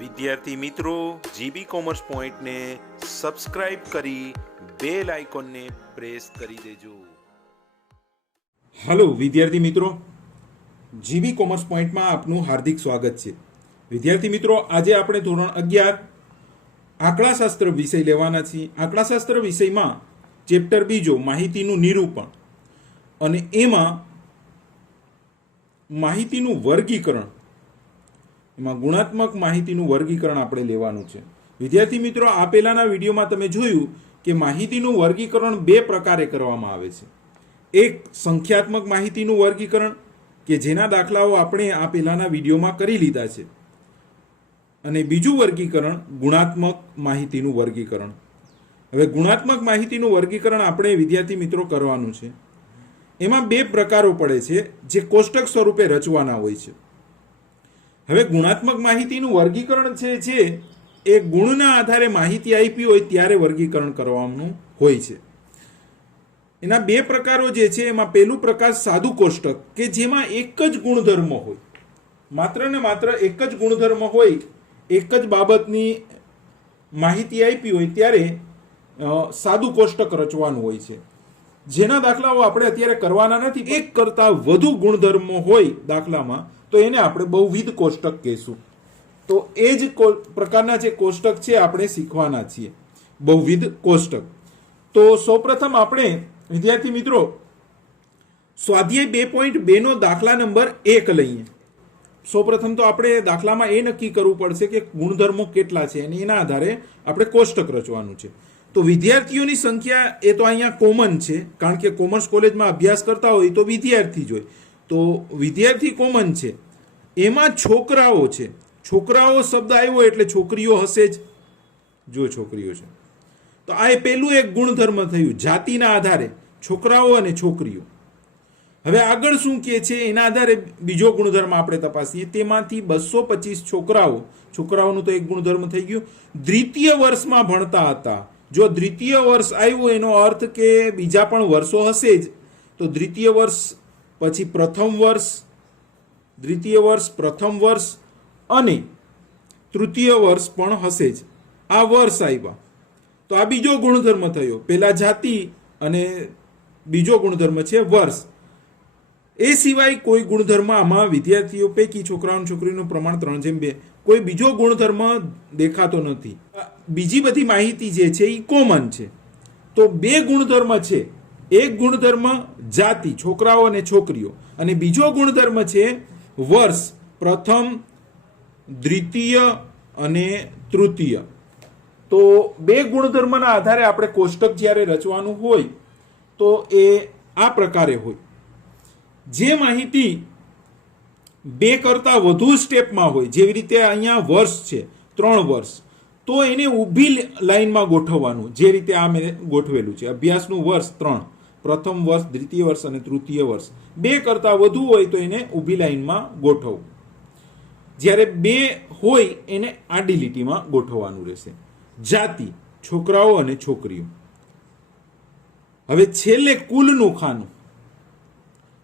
વિદ્યાર્થી મિત્રો, GB commerce પોઈન્ટને સબસ્ક્રાઇબ કરી બેલ આઇકોનને પ્રેસ કરી દેજો. હાલો વિદ્યાર્થી મિત્રો, જીબી કોમર્સ પોઈન્ટમાં આપનું હાર્દિક સ્વાગત છે. વિદ્યાર્થી મિત્રો, આજે આપણે ધોરણ 11 આંકડાશાસ્ત્ર વિષય લેવાના છીએ. આંકડાશાસ્ત્ર વિષયમાં ચેપ્ટર બીજો માહિતીનું નિરૂપણ અને એમાં માહિતીનું વર્ગીકરણ, એમાં ગુણાત્મક માહિતીનું વર્ગીકરણ આપણે લેવાનું છે. વિદ્યાર્થી મિત્રો, આ પહેલાના વિડીયોમાં તમે જોયું કે માહિતીનું વર્ગીકરણ બે પ્રકારે કરવામાં આવે છે. એક સંખ્યાત્મક માહિતીનું વર્ગીકરણ કે જેના દાખલાઓ આપણે આ પહેલાના વિડીયોમાં કરી લીધા છે, અને બીજું વર્ગીકરણ ગુણાત્મક માહિતીનું વર્ગીકરણ. હવે ગુણાત્મક માહિતીનું વર્ગીકરણ આપણે વિદ્યાર્થી મિત્રો કરવાનું છે. એમાં બે પ્રકારો પડે છે જે કોષ્ટક સ્વરૂપે રચવાના હોય છે. હવે ગુણાત્મક માહિતીનું વર્ગીકરણ છે એ ગુણના આધારે માહિતી આપી હોય ત્યારે વર્ગીકરણ કરવાનું હોય છે. એના બે પ્રકારો જે છે, એમાં પહેલું પ્રકાર સાદું કોષ્ટક કે જેમાં એક જ ગુણધર્મ હોય, માત્ર ને માત્ર એક જ ગુણધર્મ હોય, એક જ બાબતની માહિતી આપી હોય ત્યારે સાદું કોષ્ટક રચવાનું હોય છે. જેના દાખલાઓ આપણે અત્યારે કરવાના નથી. એક કરતાં વધુ ગુણધર્મો હોય દાખલામાં તો એને આપણે બહુવિધ કોષ્ટક કહીશું. તો એ જ પ્રકારના જે કોષ્ટક છે આપણે શીખવાના છીએ, બહુવિધ કોષ્ટક. તો સૌપ્રથમ આપણે વિદ્યાર્થી મિત્રો સ્વાધ્યાય 2.2 નો દાખલા નંબર 1 લઈએ. સૌપ્રથમ તો આપણે દાખલામાં એ નક્કી કરવું પડશે કે ગુણધર્મો કેટલા છે અને એના આધારે આપણે કોષ્ટક રચવાનું છે. તો વિદ્યાર્થીઓની સંખ્યા એ તો અહીંયા કોમન છે, કારણ કે કોમર્સ કોલેજમાં અભ્યાસ કરતા હોય તો વિદ્યાર્થી જ હોય. તો વિદ્યાર્થી કોમન છે. એમાં છોકરાઓ છે. છોકરાઓ શબ્દ આવ્યો એટલે છોકરીઓ હશે જ. જો છોકરીઓ છે તો આ પહેલું એક ગુણધર્મ થયું, જાતિના આધારે છોકરાઓ અને છોકરીઓ. હવે આગળ શું કહે છે એના આધારે બીજો ગુણધર્મ આપણે તપાસીએ. તેમાંથી 225 છોકરાઓનું તો એક ગુણધર્મ થઈ ગયું. દ્વિતીય વર્ષમાં ભણતા હતા. જો દ્વિતીય વર્ષ આવ્યું એનો અર્થ કે બીજા પણ વર્ષો હશે જ. તો દ્વિતીય વર્ષ પછી પ્રથમ વર્ષ, દ્વિતીય વર્ષ, પ્રથમ વર્ષ અને તૃતીય વર્ષ પણ હશે જ. આ વર્ષ આવ્યા તો આ બીજો ગુણધર્મ થયો. પહેલા જાતિ અને બીજો ગુણધર્મ છે વર્ષ. એ સિવાય કોઈ ગુણધર્મ આમાં વિદ્યાર્થીઓ પૈકી છોકરાઓ અને છોકરીનું પ્રમાણ 3:2, કોઈ બીજો ગુણધર્મ દેખાતો નથી. બીજી બધી માહિતી જે છે એ કોમન છે. તો બે ગુણધર્મ છે. એક ગુણધર્મ જાતિ, છોકરાઓ અને છોકરીઓ, અને બીજો ગુણધર્મ છે વર્ષ, પ્રથમ, દ્વિતીય અને તૃતીય. તો બે ગુણધર્મના આધારે આપણે કોષ્ટક જ્યારે રચવાનું હોય તો એ આ પ્રકારે હોય. જે માહિતી બે કરતાં વધુ સ્ટેપમાં હોય, જેવી રીતે અહીંયા વર્ષ છે 3 વર્ષ, તો એને ઊભી લાઈનમાં ગોઠવવાનું. જે રીતે આ મેં ગોઠવેલું છે, અભ્યાસનું વર્ષ 3, પ્રથમ વર્ષ, દ્વિતીય વર્ષ અને તૃતીય વર્ષ. બે કરતાં વધુ હોય તો એને ઊભી લાઈનમાં ગોઠવવું. જ્યારે બે હોય એને આડી લીટીમાં ગોઠવવાનું રહેશે. જાતિ, છોકરાઓ અને છોકરીઓ. હવે છેલ્લે કુલનું ખાનું,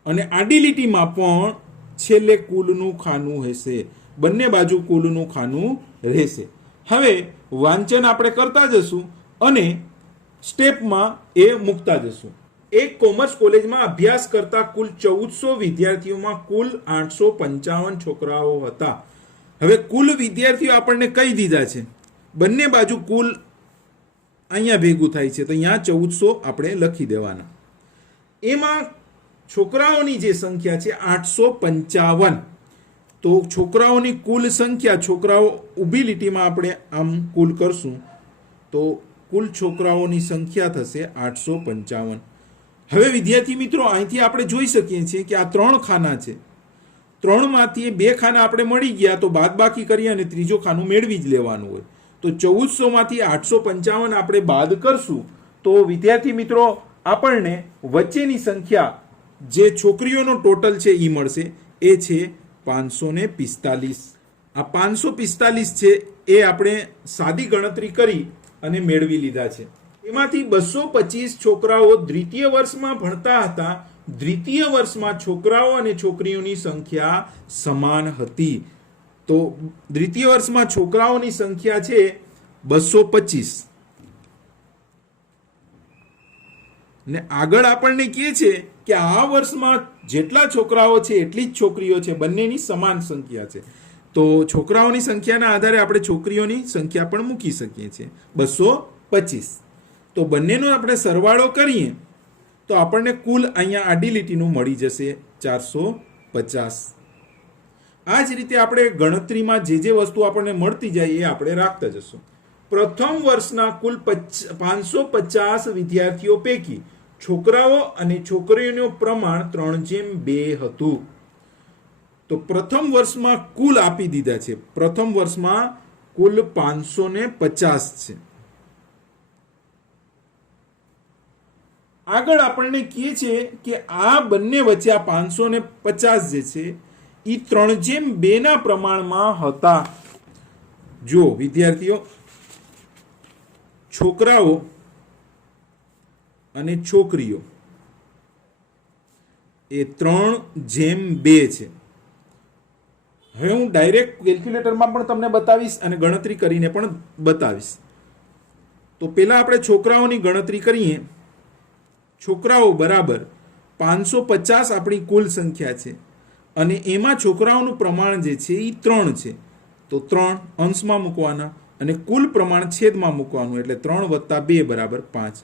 અને આડી લીટીમાં પણ છેલ્લે કુલનું ખાનું હશે. બંને બાજુ કુલનું ખાનું રહેશે. હવે વાંચન આપણે કરતા જશું અને સ્ટેપમાં એ મૂકતા જશું. એક કોમર્સ કોલેજમાં અભ્યાસ કરતા કુલ 1400 વિદ્યાર્થીઓમાં કુલ 855 છોકરાઓ હતા. હવે કુલ વિદ્યાર્થીઓ આપણને કહી દીધા છે. બંને બાજુ કુલ અહીંયા ભેગું થાય છે, તો અહીંયા 1400 આપણે લખી દેવાના. એમાં છોકરાઓની જે સંખ્યા છે 855. તો છોકરાઓની કુલ સંખ્યા, છોકરાઓ ઊભી લીટીમાં આપણે આમ કુલ કરશું તો કુલ છોકરાઓની સંખ્યા થશે 855. હવે વિદ્યાર્થી મિત્રો, અહીંથી આપણે જોઈ શકીએ છીએ કે આ 3 ખાના છે. 3માંથી 2 ખાના આપણે મળી ગયા તો બાદબાકી કરી અને ત્રીજો ખાનું મેળવી જ લેવાનું હોય. તો 1400માંથી 855 આપણે બાદ કરશું તો વિદ્યાર્થી મિત્રો આપણને વચ્ચેની સંખ્યા જે છોકરીઓનો ટોટલ છે એ મળશે. એ છે 545. આ 545 છે એ આપણે સાદી ગણતરી કરી અને મેળવી લીધા છે. એમાંથી 225 છોકરાઓ દ્વિતીય વર્ષમાં ભણતા હતા. દ્વિતીય વર્ષમાં છોકરાઓ અને છોકરીઓની સંખ્યા સમાન હતી. તો દ્વિતીય વર્ષમાં છોકરાઓની સંખ્યા છે 225 ને આગળ આપણને કહે છે કે આ વર્ષમાં જેટલા છોકરાઓ છે એટલી જ છોકરીઓ છે, બંનેની સમાન સંખ્યા છે. તો છોકરાઓની સંખ્યાના આધારે આપણે છોકરીઓની સંખ્યા પણ મૂકી શકીએ છીએ 225. તો બંનેનો આપણે સરવાળો કરીએ તો આપણને કુલ અહીંયા આડી લીટીનું મળી જશે 450. આ જ રીતે આપણે ગણતરીમાં જે વસ્તુ આપણને મળતી જાય એ આપણે રાખતા જશું. પ્રથમ વર્ષના કુલ 550 વિદ્યાર્થીઓ પૈકી છોકરાઓ અને છોકરીઓનું પ્રમાણ 3:2 હતું. તો પ્રથમ વર્ષમાં કુલ આપી દીધા છે. પ્રથમ વર્ષમાં કુલ 550 છે. આગળ આપણને કહે છે કે આ બંને વચ્ચે આ 550 જે છે એ 3:2 ના પ્રમાણમાં હતા. જો વિદ્યાર્થીઓ, છોકરાઓ અને છોકરીઓ એ 3:2 છે. હવે હું ડાયરેક્ટ કેલ્ક્યુલેટરમાં પણ તમને બતાવીશ અને ગણતરી કરીને પણ બતાવીશ. તો પહેલા આપણે છોકરાઓની ગણતરી કરીએ. છોકરાઓ બરાબર 550 આપણી કુલ સંખ્યા છે અને એમાં છોકરાઓનું પ્રમાણ જે છે એ 3 છે. તો 3 અંશમાં મૂકવાના અને કુલ પ્રમાણ છેદમાં મૂકવાનું, એટલે 3 + 2 બરાબર 5.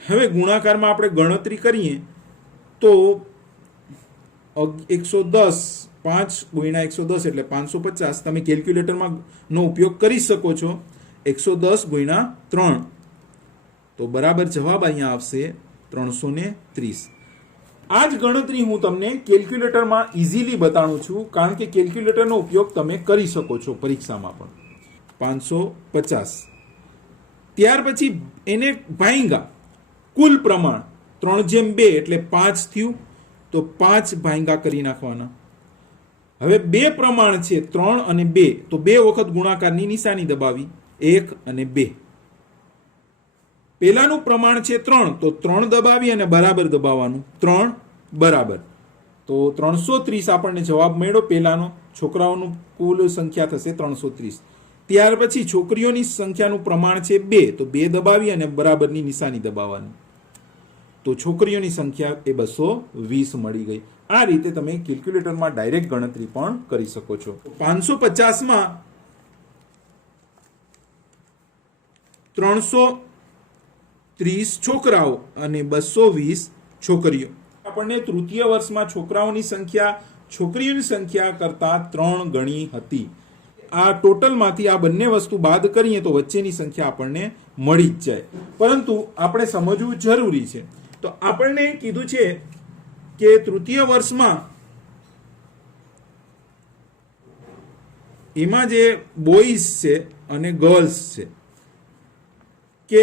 હવે ગુણાકારમાં આપણે ગણતરી કરીએ તો 110, 5 × 110 એટલે 550. તમે કેલ્ક્યુલેટરમાં નો ઉપયોગ કરી શકો છો. 110 × 3 તો બરાબર જવાબ અહીંયા આવશે 330. આ જ ગણતરી હું તમને કેલ્ક્યુલેટરમાં ઇઝીલી બતાવું છું, કારણ કે કેલ્ક્યુલેટરનો ઉપયોગ તમે કરી શકો છો પરીક્ષામાં પણ. 550. ત્યાર પછી એને ભાંગ્યા કુલ પ્રમાણ 3:2 એટલે 5 થયું. તો 5 ભાંગ્યા કરી નાખવાના. હવે બે પ્રમાણ છે 3 અને 2, તો 2 વખત ગુણાકારની નિશાની દબાવી, 1 અને 2. પેલાનું પ્રમાણ છે 3, તો 3 દબાવી અને બરાબર દબાવવાનું, 3 બરાબર. તો 330 આપણને જવાબ મળ્યો પેલાનો. છોકરાઓનું કુલ સંખ્યા થશે 330. ત્યાર પછી છોકરીઓની સંખ્યાનું પ્રમાણ છે 2, તો 2 દબાવી અને બરાબરની નિશાની દબાવવાની. તો છોકરીઓની સંખ્યા એ 220 મળી ગઈ. આ રીતે તમે કેલ્ક્યુલેટરમાં ડાયરેક્ટ ગણતરી પણ કરી શકો છો. 550માં 330 છોકરાઓ અને 220 છોકરીઓ. આપણને તૃતીય વર્ષમાં છોકરાઓની સંખ્યા છોકરીઓની સંખ્યા કરતા 3 ગણી હતી. આ ટોટલમાંથી આ બંને વસ્તુ બાદ કરીએ તો વચ્ચેની સંખ્યા આપણને મળી જ જાય. પરંતુ આપણે સમજવું જરૂરી છે. તો આપણને કીધું છે કે તૃતીય વર્ષમાં એમાં જે બોયઝ છે અને ગર્લ્સ છે, કે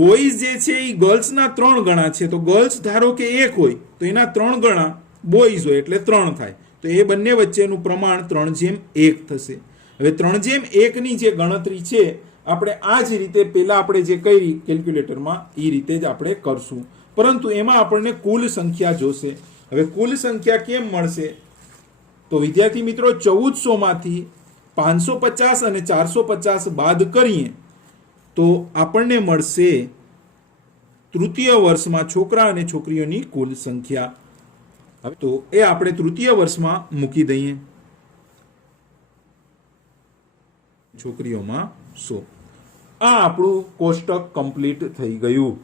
બોયઝ જે છે એ ગર્લ્સના 3 ગણા છે. તો ગર્લ્સ ધારો કે 1 હોય તો એના 3 ગણા બોયઝ હોય એટલે 3 થાય. તો એ બંને વચ્ચેનું પ્રમાણ 3:1 થશે. હવે 3:1 ની જે ગણતરી છે આપણે આ જ રીતે પહેલા આપણે જે કરી કેલ્ક્યુલેટરમાં એ રીતે જ આપણે કરશું, પરંતુ એમાં આપણને કુલ સંખ્યા જોશે. હવે કુલ સંખ્યા કેમ મળશે? તો વિદ્યાર્થી મિત્રો, 1400 માંથી 550 અને 450 બાદ કરીએ તો આપણને મળશે તૃતીય વર્ષમાં છોકરા અને છોકરીઓની કુલ સંખ્યા. હવે તો એ આપણે તૃતીય વર્ષમાં મૂકી દઈએ. છોકરીઓમાં 100. આ આપણું કોષ્ટક કમ્પ્લીટ થઈ ગયું.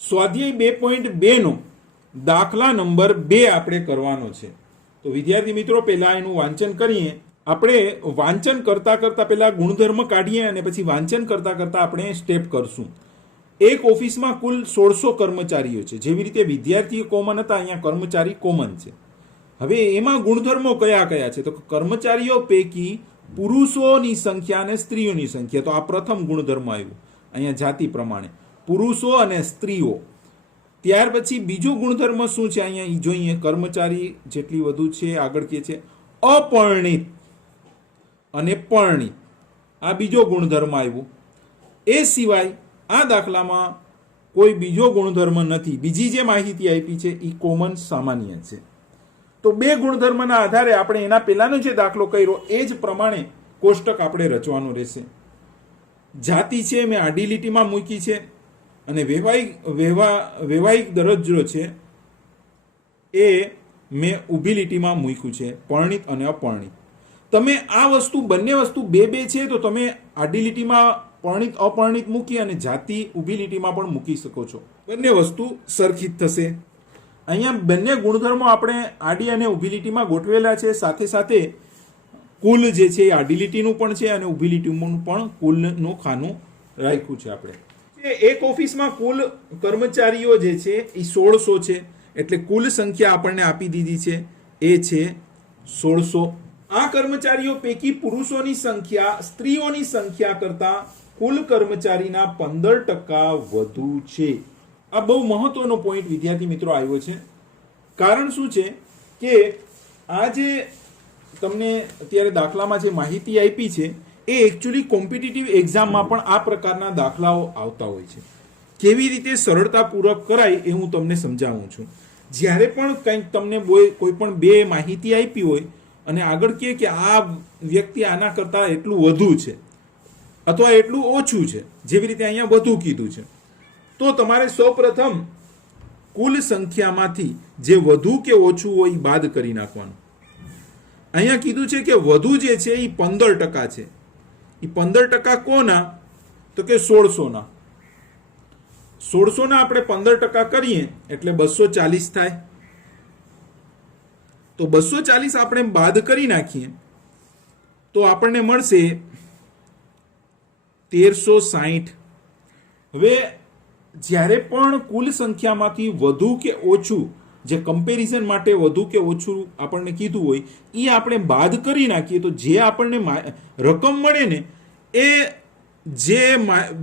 સ્વાધ્યાય 2.2 નો દાખલા નંબર 2 આપણે કરવાનો છે. તો વિદ્યાર્થી મિત્રો, પહેલા એનું વાંચન કરીએ. આપણે વાંચન કરતા કરતા પહેલા ગુણધર્મ કાઢીએ અને પછી વાંચન કરતા કરતા આપણે સ્ટેપ કરશું. એક ઓફિસમાં કુલ 1600 કર્મચારીઓ છે. જેવી રીતે વિદ્યાર્થીઓ કોમન હતા, અહીંયા કર્મચારી કોમન છે. હવે એમાં ગુણધર્મો કયા કયા છે? તો કર્મચારીઓ પૈકી પુરુષોની સંખ્યા અને સ્ત્રીઓની સંખ્યા. તો આ પ્રથમ ગુણધર્મ આવ્યું અહીંયા જાતિ પ્રમાણે, પુરુષો અને સ્ત્રીઓ. ત્યાર પછી બીજો ગુણધર્મ શું છે? અહીંયા જોઈએ, કર્મચારી જેટલી વધુ છે આગળ કે છે અપરિણિત અને પરિણિત. આ બીજો ગુણધર્મ આવ્યો. એ સિવાય આ દાખલામાં કોઈ બીજો ગુણધર્મ નથી. બીજી જે માહિતી આપી છે એ કોમન સામાન્ય છે. તો બે ગુણધર્મના આધારે આપણે એના પહેલાનો જે દાખલો કર્યો એ જ પ્રમાણે કોષ્ટક આપણે રચવાનું રહેશે. જાતિ છે મેં આડી લીટીમાં મૂકી છે અને વૈવાહિક દરજ્જો છે એ મેં ઊભી લીટીમાં મૂક્યું છે, પરણિત અને અપરણિત. તમે આ વસ્તુ બંને વસ્તુ બે છે તો તમે આડી લીટીમાં પરણિત અપરણિત મૂકી અને જાતિ ઊભી લીટીમાં પણ મૂકી શકો છો. બંને વસ્તુ સરખી જ થશે. અહીંયા બંને ગુણધર્મો આપણે આડી અને ઊભી લીટીમાં ગોઠવેલા છે. સાથે સાથે કુલ જે છે એ આડી લીટીનું પણ છે અને ઊભી લીટીનું પણ કુલનું ખાનું રાખ્યું છે. આપણે એક ઓફિસમાં કુલ કર્મચારીઓ જે છે એ 1600 છે, એટલે કુલ સંખ્યા આપણને આપી દીધી છે એ છે 1600. આ કર્મચારીઓ પૈકી પુરુષોની સંખ્યા સ્ત્રીઓની સંખ્યા કરતા કુલ કર્મચારીના 15% વધુ છે. આ બહુ મહત્વનો પોઈન્ટ વિદ્યાર્થી મિત્રો આવ્યો છે. કારણ શું છે કે આ જે તમને અત્યારે દાખલામાં જે માહિતી આપી છે એ એકચ્યુઅલી કોમ્પિટિટિવ એક્ઝામમાં પણ આ પ્રકારના દાખલાઓ આવતા હોય છે. કેવી રીતે સરળતાપૂર્વક કરાય એ હું તમને સમજાવું છું. જ્યારે પણ કંઈક તમને કોઈ પણ બે માહિતી આપી હોય અને આગળ કહે કે આ વ્યક્તિ આના કરતાં એટલું વધુ છે અથવા એટલું ઓછું છે, જેવી રીતે અહીંયા વધુ કીધું છે, તો તમારે સૌપ્રથમ કુલ સંખ્યામાંથી જે વધુ કે ઓછું હોય એ બાદ કરી નાખવાનું. અહીંયા કીધું છે કે વધુ જે છે એ 15% છે. એ 15% કોના? તો કે 1600 ના. 1600 ના આપણે 15% કરીએ એટલે 240 થાય. તો 240 આપણે બાદ કરી નાખીએ તો આપણને મળશે 1360. હવે જ્યારે પણ કુલ સંખ્યામાંથી વધુ કે ઓછું, જે કમ્પેરિઝન માટે વધુ કે ઓછું આપણને કીધું હોય એ આપણે બાદ કરી નાખીએ તો જે આપણને રકમ મળે ને એ જે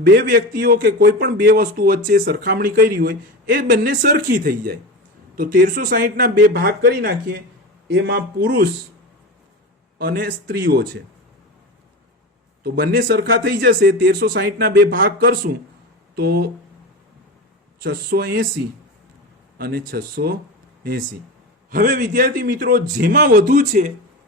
બે વ્યક્તિઓ કે કોઈ પણ બે વસ્તુ વચ્ચે સરખામણી કરી હોય એ બંને સરખી થઈ જાય. તો 1360 ના બે ભાગ કરી નાખીએ, એમાં પુરુષ અને સ્ત્રીઓ છે તો બંને સરખા થઈ જશે. 1360 ના બે ભાગ કરશું તો 680 અને 680. હવે વિદ્યાર્થી મિત્રો જેમાં વધુ છે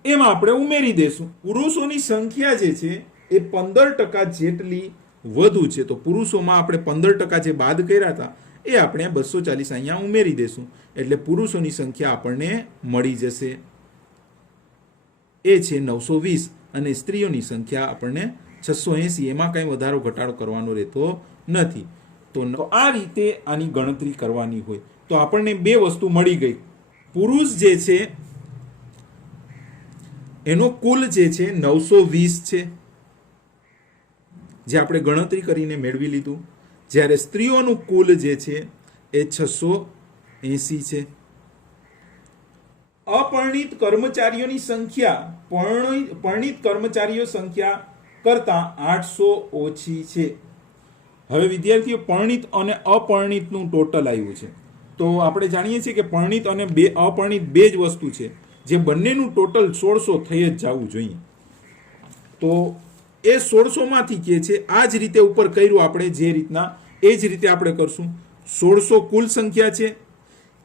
એમાં આપણે ઉમેરી દેશું. પુરુષોની સંખ્યા જે છે એ 15% જેટલી વધુ છે, તો પુરુષોમાં આપણે 15% જે બાદ કર્યા હતા એ આપણે 240 અહીંયા ઉમેરી દેશું એટલે પુરુષોની સંખ્યા આપણને મળી જશે, એ છે 920 અને સ્ત્રીઓની સંખ્યા આપણને 680. એમાં કંઈ વધારો ઘટાડો કરવાનો રહેતો નથી. તો આ રીતે આની ગણતરી કરવાની હોય તો આપણને બે વસ્તુ મળી ગઈ. પુરુષ જે છે એનો કુલ જે છે 920 છે, જે આપણે ગણતરી કરીને મેળવી લીધું. જ્યારે સ્ત્રીઓનું કુલ જે છે એ 680 છે. અપરિણિત કર્મચારીઓની સંખ્યા પરિણિત કર્મચારીઓ સંખ્યા કરતા 800 ઓછી છે. હવે વિદ્યાર્થીઓ પરિણિત અને અપરિણિતનું ટોટલ આવ્યું છે. તો આપણે જાણીએ છીએ કે પરિણિત અને અપરિણિત બે જ વસ્તુ છે, જે બંનેનું ટોટલ 1600 થઈ જ જવું જોઈએ. તો એ 1600 માંથી કે છે આ જ રીતે ઉપર કર્યું આપણે જે રીતના એ જ રીતે આપણે કરશું. 1600 કુલ સંખ્યા છે,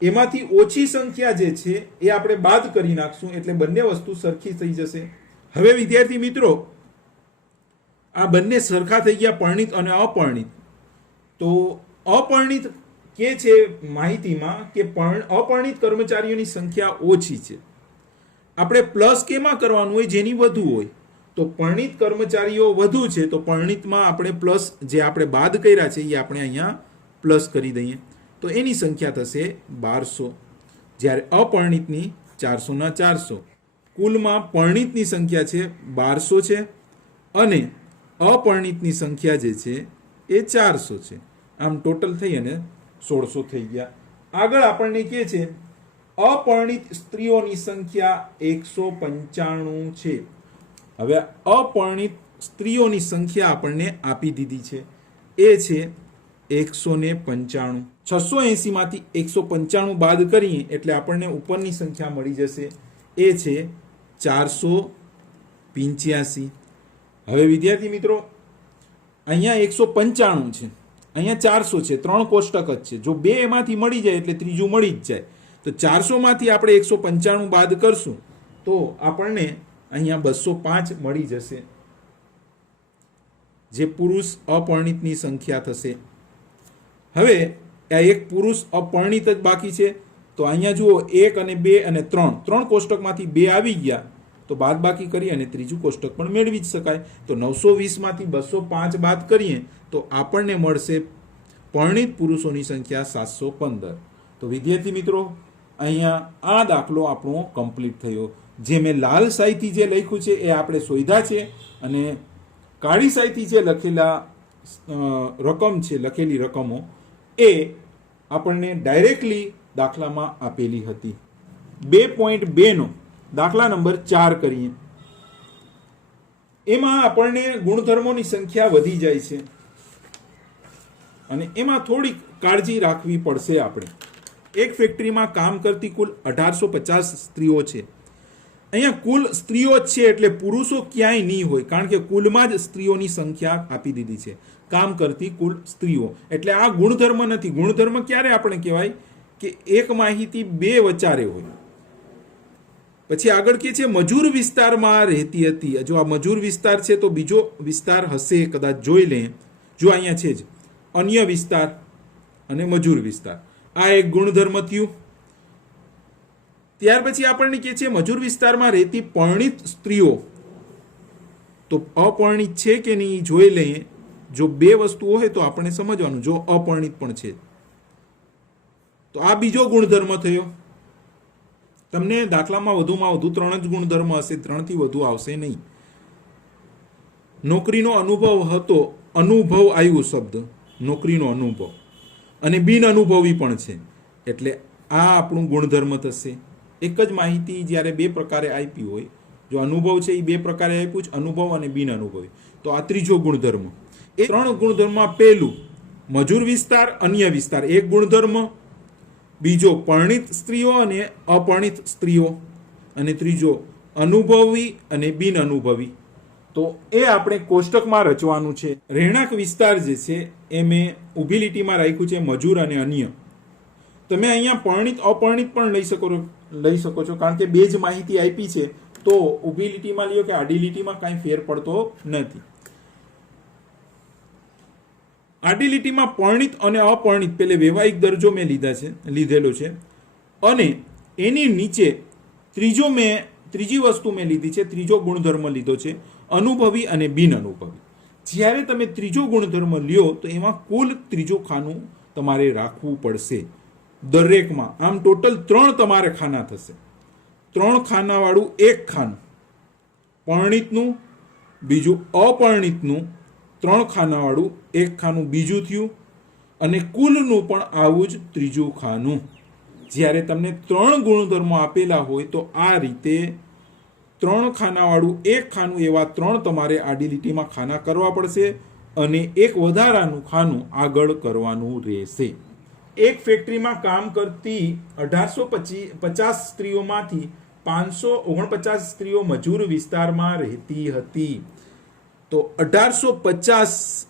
એમાંથી ઓછી સંખ્યા જે છે એ આપણે બાદ કરી નાખશું એટલે બંને વસ્તુ સરખી થઈ જશે. હવે વિદ્યાર્થી મિત્રો આ બંને સરખા થઈ ગયા, પરિણિત અને અપરિણિત. તો અપરિણિત કે છે માહિતીમાં કે અપરિણિત કર્મચારીઓની સંખ્યા ઓછી છે. આપણે પ્લસ કેમાં કરવાનું હોય? જેની વધુ હોય. તો પરિણિત કર્મચારીઓ વધુ છે તો પરિણિતમાં આપણે પ્લસ, જે આપણે બાદ કર્યા છે એ આપણે અહીંયા પ્લસ કરી દઈએ તો એની સંખ્યા થશે 1200. જ્યારે અપરિણિતની 400 ના 400. કુલમાં પરિણિતની સંખ્યા છે 1200 છે અને અપરિણિતની સંખ્યા જે છે એ 400 છે. આમ ટોટલ થઈ અને 1600 થઈ ગયા. આગળ આપણને કહે છે અપરિણિત સ્ત્રીઓની સંખ્યા 195 છે. હવે અપરિણિત સ્ત્રીઓની સંખ્યા આપણને આપી દીધી છે, એ છે 195. 680 માંથી 195 બાદ કરીએ એટલે આપણને ઉપરની સંખ્યા મળી જશે, એ છે 485. હવે વિદ્યાર્થી મિત્રો અહીંયા 195 છે, અહીંયા 400 છે, 3 કોષ્ટક જ છે. જો બે એમાંથી મળી જાય એટલે ત્રીજું મળી જ જાય. તો 400માંથી આપણે 195 બાદ કરશું તો આપણને અહીંયા 205 મળી જશે, જે પુરુષ અપરિણિતની સંખ્યા થશે. હવે આ એક પુરુષ અપરિણિત જ બાકી છે, તો અહીંયા જુઓ 1 અને 2 અને 3 કોષ્ટકમાંથી 2 આવી ગયા, તો બાદ બાકી કરી અને ત્રીજું કોષ્ટક પણ મેળવી જ શકાય. તો 920માંથી 205 બાદ કરીએ તો આપણને મળશે પરિણિત પુરુષોની સંખ્યા 715. તો વિદ્યાર્થી મિત્રો, અહીંયા આ દાખલો આપણો કમ્પ્લીટ થયો. જે મેં લાલ શાહીથી જે લખ્યું છે એ આપણે શોધ્યા છે, અને કાળી શાહીથી જે લખેલી રકમો એ આપણને ડાયરેક્ટલી દાખલામાં આપેલી હતી. 2.2 નો દાખલા નંબર 4 કરીએ. એમાં આપણને ગુણધર્મોની સંખ્યા વધી જાય છે, અને એમાં થોડીક કાળજી રાખવી પડશે આપણે. એક ફેક્ટરીમાં કામ કરતી કુલ 1850 સ્ત્રીઓ છે. અહીંયા કુલ સ્ત્રીઓ જ છે એટલે પુરુષો ક્યાંય નહીં હોય, કારણ કે કુલમાં જ સ્ત્રીઓની સંખ્યા આપી દીધી છે, કામ કરતી કુલ સ્ત્રીઓ. એટલે આ ગુણધર્મ નથી. ગુણધર્મ ક્યારે આપણે કહેવાય કે એક માહિતી બે વચારે હોય. પછી આગળ કે છે મજૂર વિસ્તારમાં રહેતી હતી. જો આ મજૂર વિસ્તાર છે તો બીજો વિસ્તાર હશે, કદાચ જોઈ લે. જો અહીંયા છે જ અન્ય વિસ્તાર અને મજૂર વિસ્તાર, આ એક ગુણધર્મ થયું. ત્યાર પછી આપણને કહે છે મજૂર વિસ્તારમાં રહેતી પરિણિત સ્ત્રીઓ. તો અપરિણિત છે કે નહીં જોઈ લઈએ. જો બે વસ્તુઓ હોય તો આપણે સમજવાનું, જો અપરિણિત પણ છે તો આ બીજો ગુણધર્મ થયો. તમને દાખલામાં વધુમાં વધુ 3 જ ગુણધર્મ હશે, 3 થી વધુ આવશે નહીં. નોકરીનો અનુભવ હતો, અનુભવ આવ્યું શબ્દ, નોકરીનો અનુભવ, અને બિન અનુભવી પણ છે, એટલે આ આપણું ગુણધર્મ થશે. એક જ માહિતી જ્યારે બે પ્રકારે આપી હોય, જો અનુભવ છે એ બે પ્રકારે આપ્યું છે, અનુભવ અને બિન અનુભવી, તો આ ત્રીજો ગુણધર્મ. એ 3 ગુણધર્મમાં પહેલું મજૂર વિસ્તાર, અન્ય વિસ્તાર એક ગુણધર્મ, બીજો પરિણિત સ્ત્રીઓ અને અપરિણિત સ્ત્રીઓ, અને ત્રીજો અનુભવી અને બિન અનુભવી. તો એ આપણે કોષ્ટકમાં રચવાનું છે. રહેણાંક વિસ્તાર જે છે એ મેં ઊભી લીટીમાં રાખ્યું છે મજૂર અને અન્ય. તમે અહીંયા પરિણિત અપરિણિત પણ લઈ શકો છો, કારણ કે બે જ માહિતી આપી છે, તો ઊભી લીટીમાં લ્યો કે આડી લીટીમાં કાંઈ ફેર પડતો નથી. આડી લીટીમાં પરિણિત અને અપરિણિત પેલે વૈવાહિક દરજ્જો મેં લીધેલો છે, અને એની નીચે ત્રીજી વસ્તુ મેં લીધી છે, ત્રીજો ગુણધર્મ લીધો છે અનુભવી અને બિન અનુભવી. જ્યારે તમે ત્રીજો ગુણધર્મ લ્યો તો એમાં કુલ ત્રીજું ખાનું તમારે રાખવું પડશે દરેકમાં. આમ ટોટલ 3 તમારે ખાના થશે. 3 ખાનાવાળું એક ખાનું પરિણિતનું, બીજું અપરિણિતનું, 3 ખાનાવાળું એક ખાનું બીજું થયું, અને કુલનું પણ આવું જ ત્રીજું ખાનું. જ્યારે તમને 3 ગુણધર્મો આપેલા હોય તો આ રીતે 3 ખાનાવાળું એક ખાનું, એવા 3 તમારે આડી લીટીમાં ખાના કરવા પડશે, અને એક વધારાનું ખાનું આગળ કરવાનું રહેશે. એક ફેક્ટરીમાં કામ કરતી 1850 સ્ત્રીઓમાંથી 549 સ્ત્રીઓ મજૂર વિસ્તારમાં રહેતી હતી. તો 1850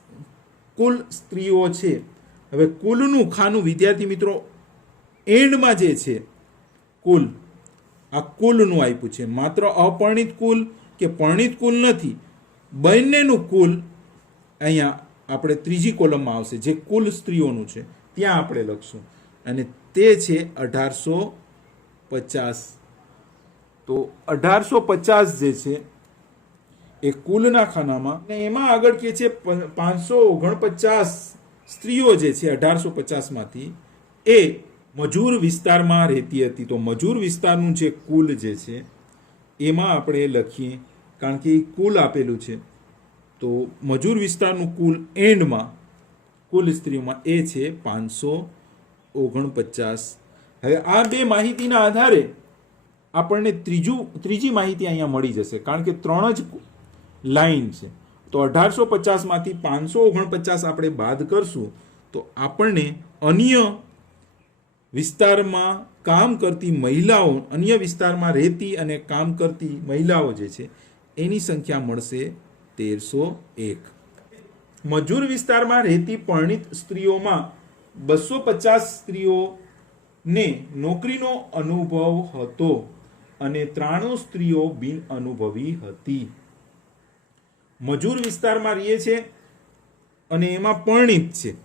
કુલ સ્ત્રીઓ છે. હવે કુલનું ખાનું વિદ્યાર્થી મિત્રો એન્ડમાં જે છે કુલ, આ કુલનું આપ્યું છે, માત્ર અપરિણિત કુલ કે પરિણિત કુલ નથી, બંનેનું કુલ અહીંયા આપણે ત્રીજી કોલમમાં આવશે, જે કુલ સ્ત્રીઓનું છે ત્યાં આપણે લખશું, અને તે છે 1850. તો 1850 જે છે એ કુલના ખાનામાં, એમાં આગળ કે છે 549 સ્ત્રીઓ જે છે 1850માંથી એ મજૂર વિસ્તારમાં રહેતી હતી. તો મજૂર વિસ્તારનું જે કુલ જે છે એમાં આપણે લખીએ, કારણ કે એ કુલ આપેલું છે. તો મજૂર વિસ્તારનું કુલ એન્ડમાં કુલ સ્ત્રીઓમાં એ છે 549. હવે આ બે માહિતીના આધારે આપણને ત્રીજી માહિતી અહીંયા મળી જશે, કારણ કે 3 જ લાઈન છે. તો 1850માંથી 549 આપણે બાદ કરશું તો આપણને અન્ય વિસ્તારમાં કામ કરતી મહિલાઓ, અન્ય વિસ્તારમાં રહેતી અને કામ કરતી મહિલાઓ જે છે એની સંખ્યા મળશે 1301. મજૂર વિસ્તારમાં રહેતી પરિણિત સ્ત્રીઓમાં 250 સ્ત્રીઓ ને નોકરીનો અનુભવ હતો અને 93 સ્ત્રીઓ બિન અનુભવી હતી. મજૂર વિસ્તારમાં રહે છે અને એમાં પરણિત છે,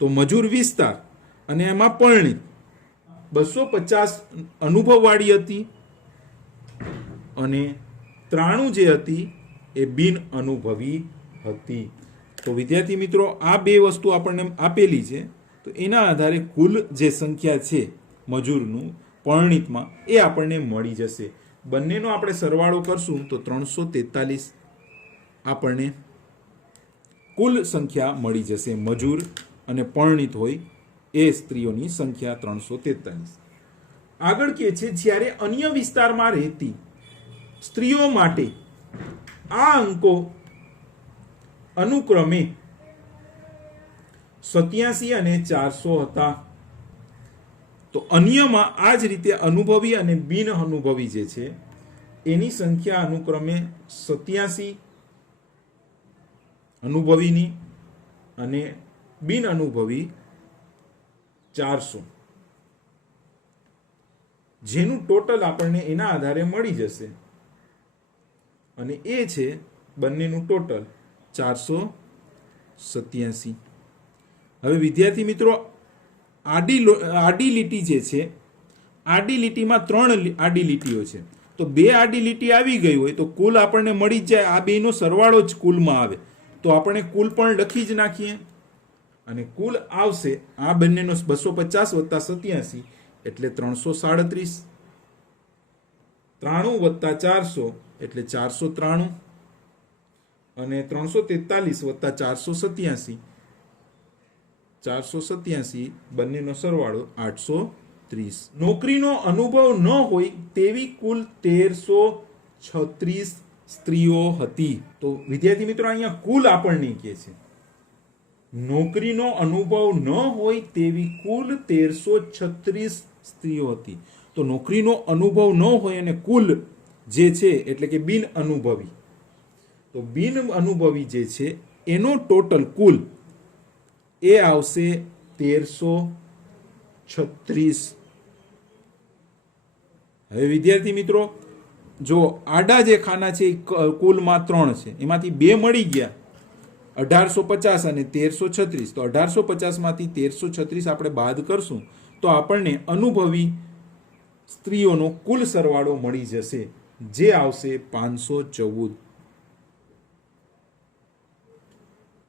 તો મજૂર વિસ્તાર અને એમાં પરણિત 250 અનુભવવાળી હતી અને 93 જે હતી એ બિન અનુભવી હતી. તો વિદ્યાર્થી મિત્રો, આ બે વસ્તુ આપણને આપેલી છે, તો એના આધારે કુલ જે સંખ્યા છે મજૂરનું પરણિતમાં એ આપણને મળી જશે. બંનેનો આપણે સરવાળો કરશું તો 343 આપણને કુલ સંખ્યા મળી જશે. મજૂર અને પરણિત હોય એ સ્ત્રીઓની સંખ્યા 343. આગળ કે છે, જ્યારે અન્ય વિસ્તારમાં રહેતી સ્ત્રીઓ માટે આ અંકો અનુક્રમે 87 અને 400 હતા. તો અન્યમાં આ જ રીતે અનુભવી અને બિન અનુભવી જે છે એની સંખ્યા અનુક્રમે 87 અનુભવીની અને બિન અનુભવી 400, જેનું ટોટલ આપણને એના આધારે મળી જશે અને એ છે બંનેનું ટોટલ 487. હવે વિદ્યાર્થી મિત્રો, આડી લીટી જે છે, આડી લીટીમાં 3 આડી લીટીઓ છે, તો 2 આડી લીટી આવી ગઈ હોય તો કુલ આપણને મળી જ જાય. આ બેનો સરવાળો જ કુલમાં આવે, તો આપણે કુલ પણ લખી જ નાખીએ અને કુલ આવશે આ બંનેનો 250 વત્તા 87 એટલે 337, 93 વત્તા 400 એટલે 493 અને 343 વત્તા 487 બંનેનો સરવાળો 830. નોકરીનો અનુભવ ન હોય તેવી કુલ 1336 સ્ત્રીઓ હતી. તો વિદ્યાર્થી મિત્રો, અહીંયા કુલ આપણને કહે છે નોકરીનો અનુભવ ન હોય તેવી કુલ 1336 સ્ત્રીઓ હતી. તો નોકરીનો અનુભવ ન હોય અને કુલ જે છે એટલે કે બિન અનુભવી, તો બિન અનુભવી જે છે એનો ટોટલ કુલ એ આવશે 1336. હવે વિદ્યાર્થી મિત્રો, જો આડા જે ખાના છે કુલમાં 3 છે, એમાંથી 2 મળી ગયા 1850 અને 1336. તો 1850 માંથી 1336 આપણે બાદ કરશું તો આપણને અનુભવી સ્ત્રીઓનો કુલ સરવાળો મળી જશે, જે આવશે 514.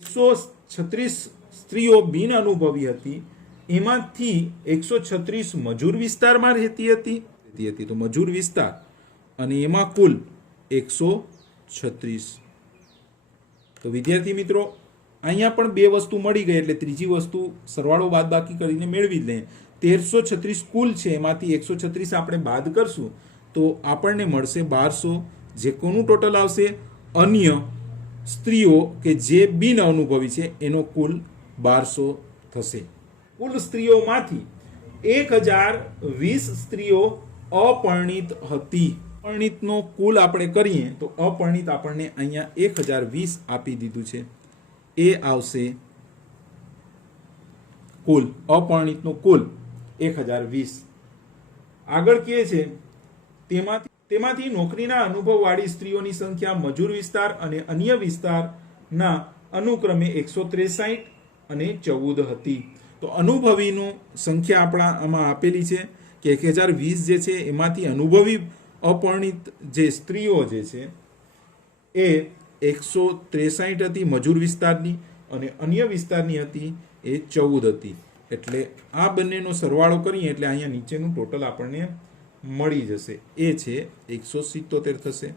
136 સ્ત્રીઓ બિન અનુભવી હતી, એમાંથી 136 મજૂર વિસ્તારમાં રહેતી હતી. તો મજૂર વિસ્તાર અને એમાં કુલ 136. તો વિદ્યાર્થી મિત્રો, અહીંયા પણ 2 વસ્તુ મળી ગઈ એટલે ત્રીજી વસ્તુ સરવાળો બાદબાકી કરીને મેળવી જ લઈએ. 1336 કુલ છે, એમાંથી 136 આપણે બાદ કરશું તો આપણને મળશે 1200, જે કોનું ટોટલ આવશે? અન્ય સ્ત્રીઓ કે જે બિન અનુભવી છે એનો કુલ 1200 થશે. કુલ સ્ત્રીઓમાંથી 1020 સ્ત્રીઓ અપરિણિત હતી. અપરિણિતનો કુલ આપણે કરીએ તો અપરિણિત આપણને અહીંયા 1020 આપી દીધું છે, એ આવશે કુલ. અપરિણિતનો કુલ 1020. આગળ કહે છે, તેમાંથી નોકરીના અનુભવવાળી સ્ત્રીઓની સંખ્યા મજૂર વિસ્તાર અને અન્ય વિસ્તારના અનુક્રમે 163 અને 14 હતી. તો અનુભવીનું સંખ્યા આપણા આમાં આપેલી છે કે 1020 જે છે એમાંથી અનુભવી અપરિણિત જે સ્ત્રીઓ જે છે એ 163 હતી મજૂર વિસ્તારની અને અન્ય વિસ્તારની હતી એ 14 હતી. એટલે આ બંનેનો સરવાળો કરીએ એટલે અહીંયા નીચેનું ટોટલ આપણને મળી જશે, એ છે 177 થશે.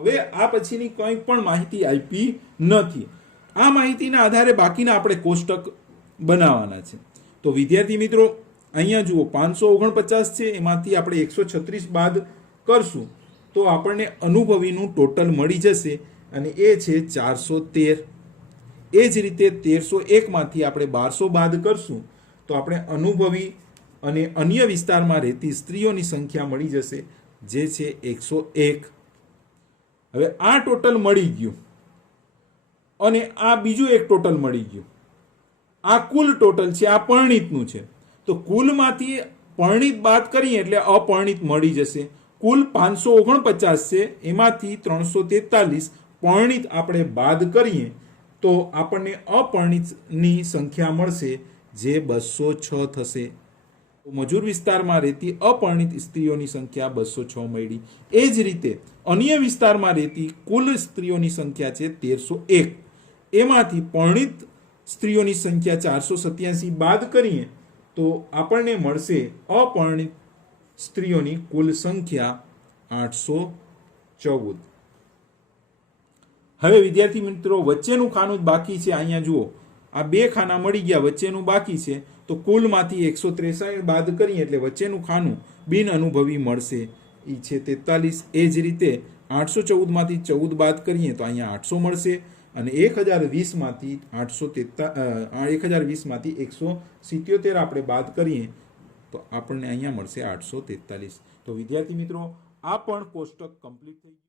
હવે આ પછીની કંઈ પણ માહિતી આપી નથી. આ માહિતીના આધારે બાકીના આપણે કોષ્ટક બનાવવાના છે. તો વિદ્યાર્થી મિત્રો, અહીંયા જુઓ 549 છે, એમાંથી આપણે 136 બાદ કરશું તો આપણને અનુભવીનું ટોટલ મળી જશે અને એ છે 413. એ જ રીતે 1301 માંથી આપણે 1200 બાદ કરશું તો આપણે અનુભવી અને અન્ય વિસ્તારમાં રહેતી સ્ત્રીઓની સંખ્યા મળી જશે, જે છે 101. હવે આ ટોટલ મળી ગયું અને આ બીજું એક ટોટલ મળી ગયું. આ કુલ ટોટલ છે, આ પરિણિતનું છે. તો કુલમાંથી પરણિત બાદ કરીએ એટલે અપરણિત મળી જશે. કુલ 549 છે, એમાંથી 343 પરણિત આપણે બાદ કરીએ તો આપણને અપરણિતની સંખ્યા મળશે જે 206 થશે. મજૂર વિસ્તારમાં રહેતી અપરણિત સ્ત્રીઓની સંખ્યા 206 મળી. એ જ રીતે અન્ય વિસ્તારમાં રહેતી કુલ સ્ત્રીઓની સંખ્યા છે 1301. એમાંથી પરણિત સ્ત્રીઓની સંખ્યા 487 બાદ કરીએ તો આપણને મળશે અપરણિત સ્ત્રીઓની કુલ સંખ્યા 814. હવે વિદ્યાર્થી મિત્રો વચ્ચેનું ખાનું જ બાકી છે. અહીંયા જુઓ, આ બે ખાના મળી ગયા, વચ્ચેનું બાકી છે. તો કુલમાંથી 163 બાદ કરીએ એટલે વચ્ચેનું ખાનું બિન અનુભવી મળશે, એ છે 43. એ જ રીતે 814 માંથી 14 બાદ કરીએ તો અહીંયા 800 મળશે, અને 1020 માંથી 177 આપણે બાદ કરીએ તો આપણને અહીંયા મળશે 843. તો વિદ્યાર્થી મિત્રો, આ પણ કોષ્ટક કમ્પ્લીટ થઈ ગયું.